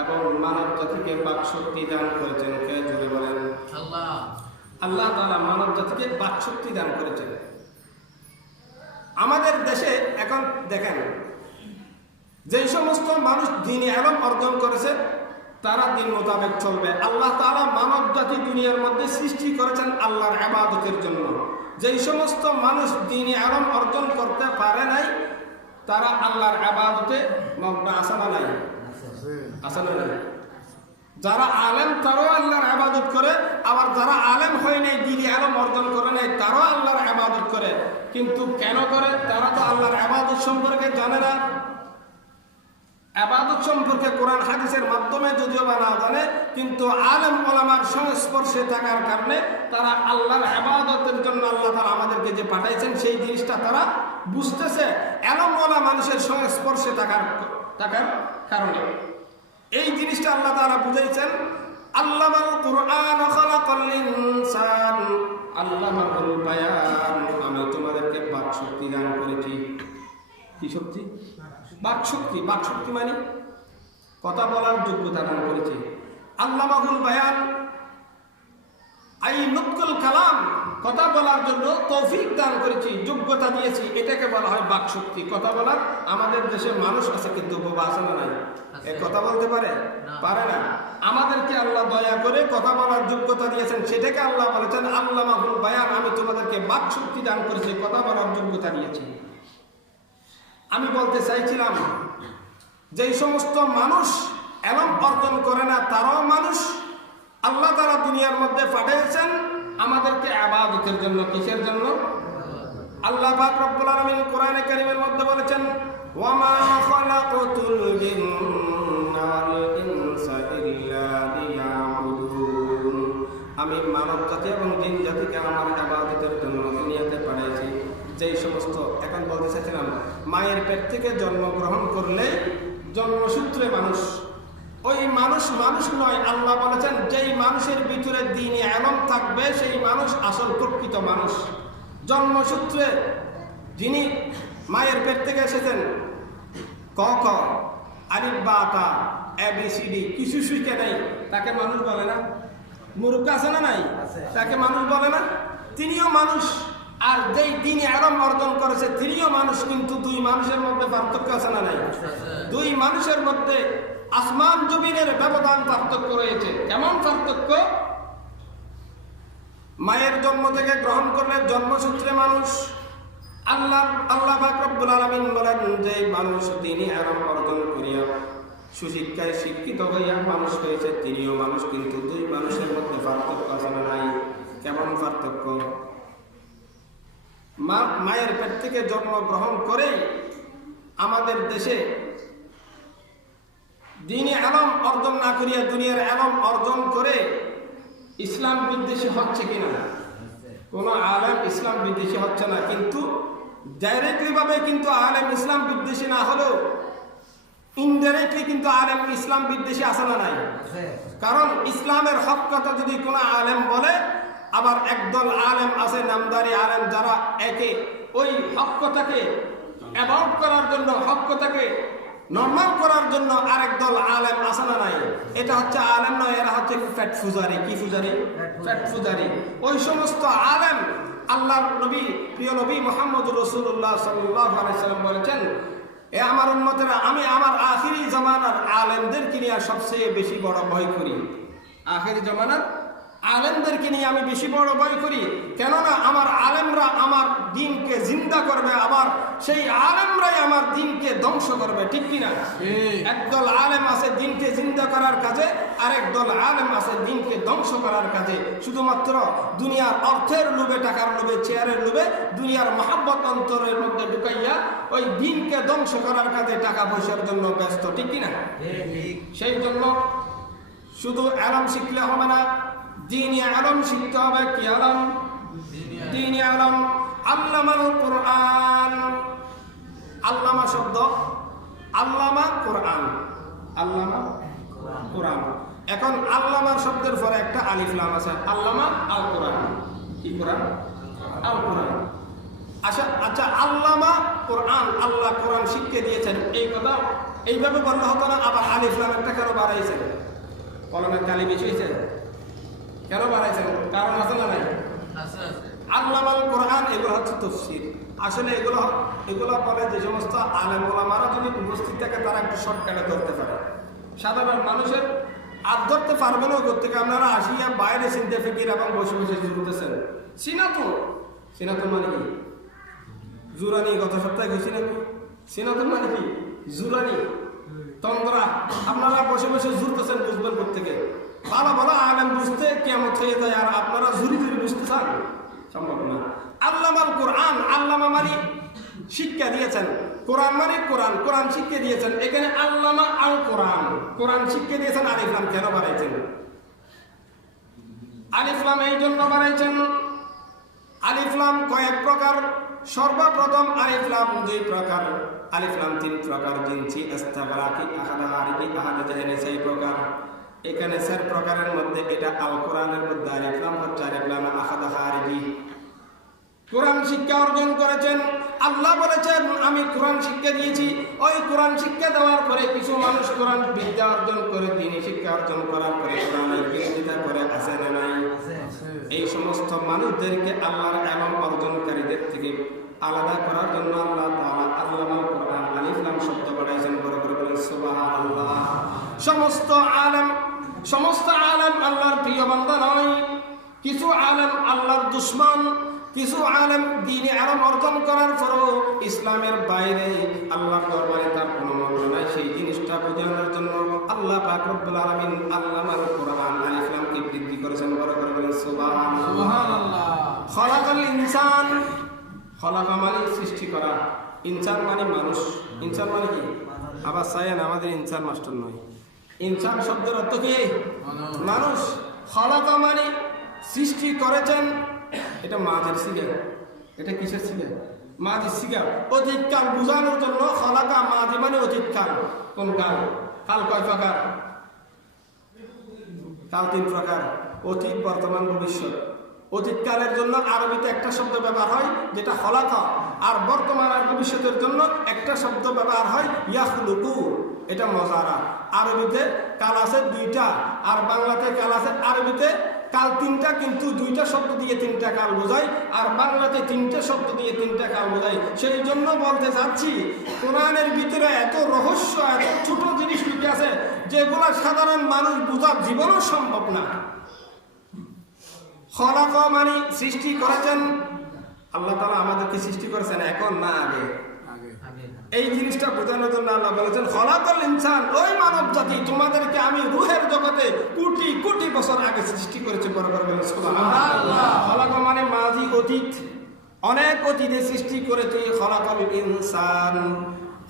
এবং মানব জাতিকে বাক শক্তি দান করেছেন। কে জোরে বলেন? আল্লাহ। আল্লাহ তাআলা মানব জাতিকে বাক শক্তি দান করেছেন। আমাদের দেশে এখন দেখেন, যে সমস্ত মানুষ দ্বীনি ইলম অর্জন করেছে তারা দিন মোতাবেক চলবে। আল্লাহ তাআলা মানব জাতি দুনিয়ার মধ্যে সৃষ্টি করেছেন আল্লাহর ইবাদতের জন্য। যেই সমস্ত মানুষ দ্বীনি ইলম অর্জন করতে পারে নাই, তারা আল্লাহর ইবাদতে মগ্ন আছে না নাই? আছে না নাই? যারা আলেম তারাও আল্লাহর ইবাদত করে, আবার যারা আলেম হয় নাই, দ্বীনি ইলম অর্জন করে নাই, তারাও আল্লাহর ইবাদত করে। কিন্তু কেন করে? তারা তো আল্লাহর ইবাদত সম্পর্কে জানে না। ইবাদত সম্পর্কে কোরআন হাদিসের মাধ্যমে যদিও বা না জানে, কিন্তু আলেম ওলামার সংস্পর্শে থাকার কারণে তারা আল্লাহর ইবাদতের জন্য আল্লাহ তাআলা আমাদেরকে যে পাঠাইছেন সেই জিনিসটা তারা বুঝতেছে। ইলম ওয়ালা মানুষের সংস্পর্শে থাকার কারণে এই জিনিসটা আল্লাহ তাআলা বুঝাইছেন। আল্লামাল কোরআন খলাকাল ইনসান আল্লামাহুল বায়ান, আমি তোমাদেরকে বাক শক্তি দান করেছি। কি শক্তি? বাক শক্তি। বাক শক্তি মানে কথা বলার যোগ্যতা দান করেছে। আল্লামাহুল বায়ান আই নুতকুল কালাম, কথা বলার জন্য তৌফিক দান করেছি, যোগ্যতা দিয়েছি। এটাকে বলা হয় বাক শক্তি। কথা বলার আমাদের দেশে মানুষ আছে কিন্তু বোবা আছে না নাই? এ কথা বলতে পারে? পারে না। আমাদেরকে আল্লাহ দয়া করে কথা বলার যোগ্যতা দিয়েছেন, সেটাকে আল্লাহ বলেছেন আল্লামাহুল বায়ান, আমি তোমাদেরকে বাক শক্তি দান করেছি, কথা বলার যোগ্যতা দিয়েছি। আমি বলতে চাইছিলাম, যেই সমস্ত মানুষ এলম অর্জন করে না তারাও মানুষ। আল্লাহ তাআলা দুনিয়ার মধ্যে পাঠিয়েছেন আমাদেরকে ইবাদতের জন্য। কিসের জন্য? আল্লাহ পাক রব্বুল আলামিন কোরআনে কারীমের মধ্যে বলেছেন, ওয়া মা খালাকাতুল জিন্না ওয়াল ইনসা ইল্লা লিয়াবুদুন। আমি মানব জাতি এবং জিন জাতিকে আমার ইবাদতের জন্য দুনিয়াতে পাঠিয়েছি। যেই সমস্ত, এখন বলতে চাইছিলাম, মায়ের পেট থেকে জন্মগ্রহণ করলে জন্মসূত্রে মানুষ, ওই মানুষ মানুষ নয়। আল্লাহ বলেছেন যেই মানুষের ভিতরে দ্বীনি ইলম থাকবে সেই মানুষ আসল প্রকৃত মানুষ। জন্মসূত্রে যিনি মায়ের পেট থেকে এসেছেন, ক খ আলিফ বা তা ABCD কিছু শিখে নেই, তাকে মানুষ বলে না? মূর্খ আছে না নাই? তাকে মানুষ বলে না? তিনিও মানুষ। আর যেই দ্বীনি ইলম অর্জন করেছে তিনিও মানুষ। কিন্তু দুই মানুষের মধ্যে পার্থক্য আছে না নাই? দুই মানুষের মধ্যে আসমান জমিনের ব্যবধান, পার্থক্য রয়েছে। কেমন পার্থক্য? মায়ের জন্ম থেকে গ্রহণ করলে জন্মসূত্রে মানুষ। আল্লাহ পাক রব্বুল আলামিন বলেন যে মানুষ দ্বীনি ইলম অর্জন করিয়া সুশিক্ষায় শিক্ষিত হইয়া মানুষ হয়েছে, তিনিও মানুষ। কিন্তু দুই মানুষের মধ্যে পার্থক্য আছে না নাই? কেমন পার্থক্য? মায়ের পেট থেকে জন্মগ্রহণ করে আমাদের দেশে দ্বীনি ইলম অর্জন না করিয়া দুনিয়ার ইলম অর্জন করে ইসলাম বিদ্বেষী হচ্ছে কিনা? কোন আলেম ইসলাম বিদ্বেষী হচ্ছে না, কিন্তু ডাইরেক্টলি ভাবে কিন্তু আলেম ইসলাম বিদ্বেষী না হলেও ইনডাইরেক্টলি কিন্তু আলেম ইসলাম বিদ্বেষী আছে না নাই? কারণ ইসলামের হক কথা যদি কোনো আলেম বলে, আবার একদল আলেম আছে নামদারি আলেম যারা একে ওই হক কথাকে অ্যাবাউট করার জন্য, হক কথাকে নরমাল করার জন্য আরেক দল আলেম আছে না নাই? এটা হচ্ছে আলেম নয়, এরা হচ্ছে ফ্যাট ফুজারি। কি ফুজারি? ফ্যাট ফুজারি। ওই সমস্ত আলেম, আল্লাহর নবী, প্রিয় নবী মুহাম্মদুর রাসূলুল্লাহ সাল্লাল্লাহু আলাইহি ওয়াসাল্লাম বলেছেন, এ আমার উম্মতেরা, আমি আমার আখিরি জামানার আলেমদেরকে নিয়ে সবচেয়ে বেশি বড় ভয় করি। আখিরি জামানার আলেমদেরকে নিয়ে আমি বেশি বড় ভয় করি। কেননা আমার আলেমরা আমার দ্বীনকে জিন্দা করবে, আবার সেই আলেমরাই আমার দ্বীনকে ধ্বংস করবে। ঠিক কিনা? একদল আলেম আছে দ্বীনকে জিন্দা করার কাজে, আরেক দল আলেম আছে দ্বীনকে ধ্বংস করার কাজে। শুধুমাত্র দুনিয়ার অর্থের লোভে, টাকার লোভে, চেয়ারের লোভে, দুনিয়ার মহাব্বত অন্তরের মধ্যে ঢুকাইয়া ওই দ্বীনকে ধ্বংস করার কাজে টাকা পয়সার জন্য ব্যস্ত। ঠিক কিনা? সেই জন্য শুধু ইলম শিখলে হবে না, দ্বীনি ইলম শিখতে হবে। কি ইলম? দ্বীনি ইলম। আল্লামাল কোরআন। আল্লামা শব্দ, আল্লামা কোরআন, আল্লামা কোরআন। এখন আল্লামার শব্দের পরে একটা আলিফ লাম আছে, আল্লামা আল কোরআন। কি কোরআন? আল কোরআন। আচ্ছা, আল্লামা কোরআন, আল্লাহ কোরআন শিখিয়ে দিয়েছেন, এই কথা এইভাবে বললে হতো না? আবার আলিফ লাম একটা কেন বাড়াইছেন? কলমের কালি বেশি হয়েছে, কেন বাড়াইছেন? কারণ আছে না নাই? আল্লামাল কোরআন, এগুলো হচ্ছে তাফসীর। আসলে এগুলো বলে যে সমস্ত আলেম ওলামারা যদি উপস্থিত থাকে তারা একটু শর্টকাটে ধরতে পারে, সাধারণ মানুষের আর ধরতে পারবে না। করতে আপনারা আসিয়া বাইরে চিনতে ফিকির এবং বসে বসে জুড়তেছেন। সিনাতুন মানে কি? জুরানি। গত সপ্তাহে গেছি না? সিনাতুন মানে কি? জুরানি, তন্দ্রা। আপনারা বসে বসে জুড়তেছেন, বুঝবেন প্রত্যেকে। ভালো ভালো আলেম বুঝতে কিয়ামত হয়ে যায়, আর আপনারা জুরি বুঝতে চান, সম্ভব না। আল্লামাল কোরআন, আল্লামা মানে শিক্ষা দিয়েছেন, কোরআন মানে কোরআন, কোরআন শিক্ষা দিয়েছেন। এখানে আল্লামা আল কোরআন, কোরআন শিক্ষা দিয়েছেন। আলিফ লাম কেন বানাইছেন? আলিফ লাম এই জন্য বানাইছেন, আলিফ লাম কয়েক প্রকার। সর্বপ্রথম আলিফ লাম 2 প্রকার, আলিফ লাম 3 প্রকার, জিনসি, ইস্তিগরাকি, আহাদা আরিফি, আহাদা জাহরি 6 প্রকার। এখানে 4 প্রকারের মধ্যে এটা আল কোরআনের মধ্যে আলিফ লাম হচ্ছে আলিফ লাম আহাদা আরিফি। কোরআন শিক্ষা অর্জন করেছেন। আল্লাহ বলেছেন আমি কোরআন শিক্ষা দিয়েছি। ওই কোরআন শিক্ষা দেওয়ার পরে কিছু মানুষ কোরআন বিদ্যা অর্জন করে, দ্বীনি শিক্ষা অর্জন করার পরে কোরআনের বিরোধিতা করে, আছে না নাই? এই সমস্ত মানুষদেরকে আল্লাহর ইলম অর্জনকারীদের থেকে আলাদা করার জন্য আল্লাহ তাআলা আল্লামাল কোরআন আলিফ লাম শব্দ বাড়াইছেন। বড় করে বলেন সুবহানাল্লাহ। সমস্ত আলেম আল্লাহর প্রিয় বান্দা নয়। কিছু আলেম আল্লাহর দুশমন, কিছু আলেম দ্বীনি ইলম অর্জন করার পরও ইসলামের বাইরে আল্লাহর দরবারে তার কোনো মূল্য নাই। সেই জিনিসটা বোঝানোর জন্য আল্লাহ আল্লাহ পাক রব্বুল আলামিন আল্লামাল কোরআন আলিফ লাম কে বৃদ্ধি করেছেন, বড় করে বলেন সুবহানাল্লাহ। খলাকাল ইনসান, খলাকা মানে সৃষ্টি করা, ইনসান মানে মানুষ। ইনসান মানে কি? আবার সায়ান আমাদের ইনসান মাস্টার নয়, ইনসান শব্দের অর্থ কি? মানুষ। খলাকা মানে সৃষ্টি করেছেন, এটা মাঝের সিগা। এটা কিসের সিগা? মাঝের সিগা। অতীতকাল বোঝানোর জন্য খলাকা মাঝে মানে অতীতকাল। কোন কাল? কাল কয় প্রকার? কাল 3 প্রকার, অতীত, বর্তমান, ভবিষ্যৎ। অতীতকালের জন্য আরবিতে একটা শব্দ ব্যবহার হয় যেটা খলাকা, আর বর্তমান আর ভবিষ্যতের জন্য একটা শব্দ ব্যবহার হয় ইয়াখলুকু, এটা মজারা। আরবিতে কাল আছে 2টা, আর বাংলাতে কাল আছে। আরবিতে কাল 3টা, কিন্তু 2টা শব্দ দিয়ে 3টা কাল বোঝায়, আর বাংলাতে 3টে শব্দ দিয়ে 3টা কাল বোঝায়। সেই জন্য বলতে চাচ্ছি, কোরআনের ভিতরে এত রহস্য, এত ছোট জিনিস লুকিয়ে আছে যেগুলো সাধারণ মানুষ বোঝা জীবনও সম্ভব না। খলাক মানে সৃষ্টি করেছেন আল্লাহ তাআলা, আমাদেরকে সৃষ্টি করেছেন এখন না আগে? এই জিনিসটা বোঝানোর জন্য আল্লাহ বলেছেন খলাকাল ইনসান, ওই মানব জাতি তোমাদেরকে আমি রূহের জগতে কোটি কোটি বছর আগে সৃষ্টি করেছি। বরাবর বলেন সুবহানাল্লাহ। খলাক মানে মাজি, অতীত, অনেক অতীতে সৃষ্টি করেছি। খলাকাল ইনসান,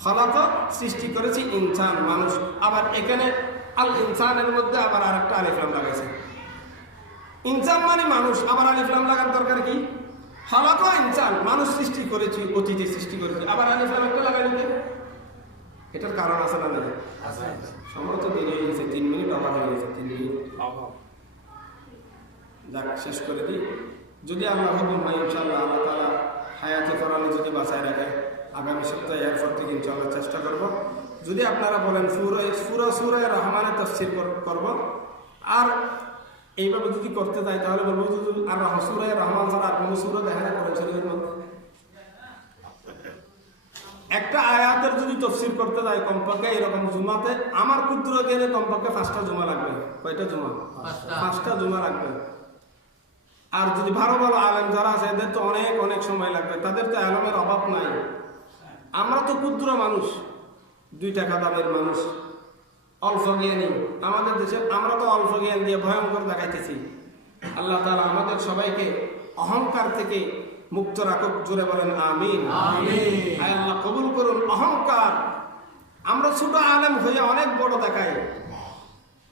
খলাক সৃষ্টি করেছি ইনসান মানুষ। আবার এখানে আল ইনসানের মধ্যে আবার আরেকটা আলিফ লাম লাগাইছে। ইনসান মানে মানুষ, আবার আলিফ লাম লাগার দরকার কি? খলাকা ইনসান, মানুষ সৃষ্টি করেছি, অতীতে সৃষ্টি করেছি, আবার আলিফ লাম একটা লাগাই দিতে। এটার কারণ আছে না? সম্ভবত দেরি হয়ে গেছে, 3 মিনিট অভাব হয়ে গেছে। 3 মিনিট অভাব, যাক শেষ করে দিই। যদি আল্লাহ হুকুম হয় ইনশাআল্লাহ আল্লাহ তাআলা হায়াতে কোরআনে যদি বাঁচায় রাখে, আগামী সপ্তাহে এরপর থেকে ইনশাআল্লাহ চেষ্টা করব। যদি আপনারা বলেন সূরা রহমানের তাফসীর করব, আর এইভাবে যদি করতে যাই তাহলে বলবো আর সূরা রহমান ছাড়া আর কোনো সূরা দেখা যায় কোরআন শরীফের মধ্যে? একটা আয়াতের যদি তাফসীর করতে যাই কমপক্ষে এরকম জুমাতে আমার ক্ষুদ্র জ্ঞানে কমপক্ষে 5টা জুমা লাগবে। কয়টা জুমা? 5টা জুমা লাগবে। আর যদি ভালো ভালো আলেম যারা আছে এদের তো অনেক অনেক সময় লাগবে, তাদের তো আলেমের অভাব নাই। আমরা তো ক্ষুদ্র মানুষ, 2 টাকা দামের মানুষ, অল্প জ্ঞানী। আমাদের দেশে আমরা তো অল্প জ্ঞান দিয়ে ভয়ঙ্কর দেখাইতেছি। আল্লাহ তাআলা আমাদের সবাইকে অহংকার থেকে মুক্ত রাখুক। জোরে বলেন আমিন। আয় আল্লাহ কবুল করুন অহংকার। আমরা ছোট আলেম হয়ে অনেক বড় দেখাই।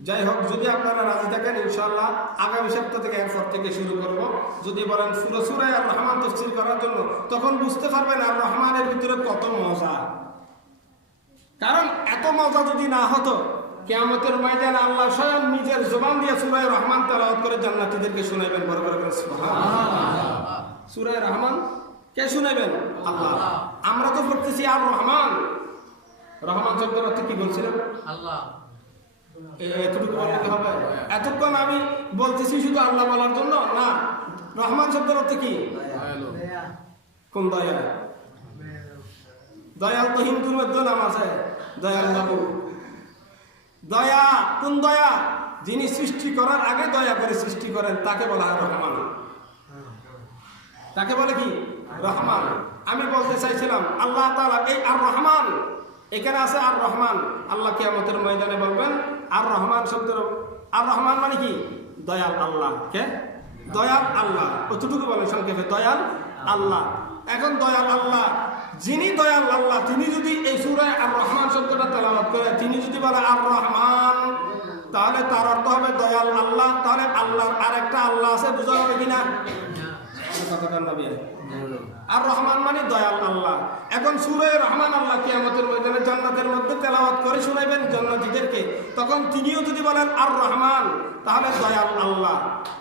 যাই হোক, যদি আপনারা রাজি থাকেন ইনশাআল্লাহ আগামী সপ্তাহ থেকে এরপর থেকে শুরু করব। যদি বলেন সূরা আর রহমান তাফসীর করার জন্য, তখন বুঝতে পারবেন আর রহমানের ভিতরে কত মজা। কারণ এত মজা যদি না হতো, কিয়ামতের ময়দানে আল্লাহ স্বয়ং নিজের জবান দিয়ে সূরা রহমান তেলাওয়াত করে জান্নাতীদেরকে শোনাবেন। বড় বড় করে সুবহানাল্লাহ। সূরা রহমান কে শোনাবেন? আল্লাহ। আমরা তো পড়তেছি আর রহমান। রহমান শব্দের অর্থ কি বলছিলেন? আল্লাহ। এতটুকু বললে কি হবে? এতক্ষণ আমি বলতেছি শুধু আল্লাহ বলার জন্য না। রহমান শব্দের অর্থ কি? কোন দয়া? দয়াল তো হিন্দুর মধ্যে নাম আছে, দয়াল বাবু। দয়া কোন দয়া? যিনি সৃষ্টি করার আগে দয়া করে সৃষ্টি করেন তাকে বলা হয় রহমান। তাকে বলে কি? রহমান। আমি বলতে চাইছিলাম আল্লাহ তাআলা এই আর রহমান, এখানে আছে আর রহমান। আল্লাহ কিয়ামতের ময়দানে বলবেন আর রহমান শব্দের, আর রহমান মানে কি? দয়াল আল্লাহ। কে? দয়াল আল্লাহ। কতটুকু বলেন সংক্ষেপে? দয়াল আল্লাহ। এখন দয়াল আল্লাহ, যিনি দয়াল আল্লাহ, তিনি যদি এই সূরা আর রহমান শব্দটা তেলাওয়াত করে, তিনি যদি বলে আর রহমান, তাহলে তার অর্থ হবে দয়াল আল্লাহ। তাহলে আল্লাহর আরেকটা আল্লাহ আছে, বুঝা হবে কিনা? আর রহমান মানে দয়াল আল্লাহ। এখন সূরা রহমান আল্লাহ কিয়ামতের ময়দানে জান্নাতের মধ্যে তেলাওয়াত করে শোনাবেন জান্নাতীদেরকে। তখন তিনিও যদি বলেন আর রহমান, তাহলে দয়াল আল্লাহ।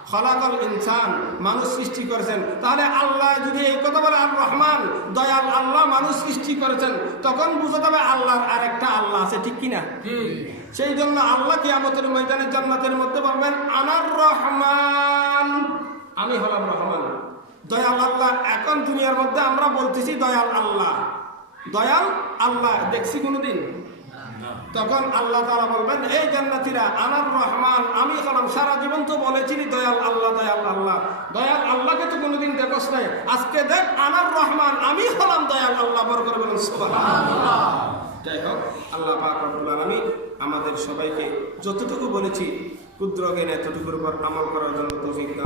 খলাকাল ইনসান, মানুষ সৃষ্টি করেছেন। তাহলে আল্লাহ যদি এই কথা বলে আর রহমান, দয়াল আল্লাহ মানুষ সৃষ্টি করেছেন, তখন বুঝা যাবে আল্লাহর আরেকটা আল্লাহ আছে। ঠিক কিনা? সেই জন্য আল্লাহ কিয়ামতের ময়দানে জান্নাতের মধ্যে বলবেন আনার রহমান, আমি হলাম রহমান, দয়াল আল্লাহ। এখন দুনিয়ার মধ্যে আমরা বলতেছি দয়াল আল্লাহ, দয়াল আল্লাহ দেখছি কোনোদিন? তখন আল্লাহ তাআলা বলবেন এই জান্নাতীরা আনার রহমান, আমি হলাম। সারা জীবন তো বলেছিলি দয়াল আল্লাহ দয়াল আল্লাহ, দয়াল আল্লাহকে তো কোনোদিন দেখোস নাই, আজকে দেখ আনার রহমান, আমি হলাম দয়াল আল্লাহ। বড় করে বলুন সুবহানাল্লাহ। যাই হোক, আল্লাহ পাক রব্বুল আলামিন আমাদের সবাইকে যতটুকু বলেছি ক্ষুদ্র জ্ঞানে এতটুকুর উপর আমল করার জন্য তৌফিক দান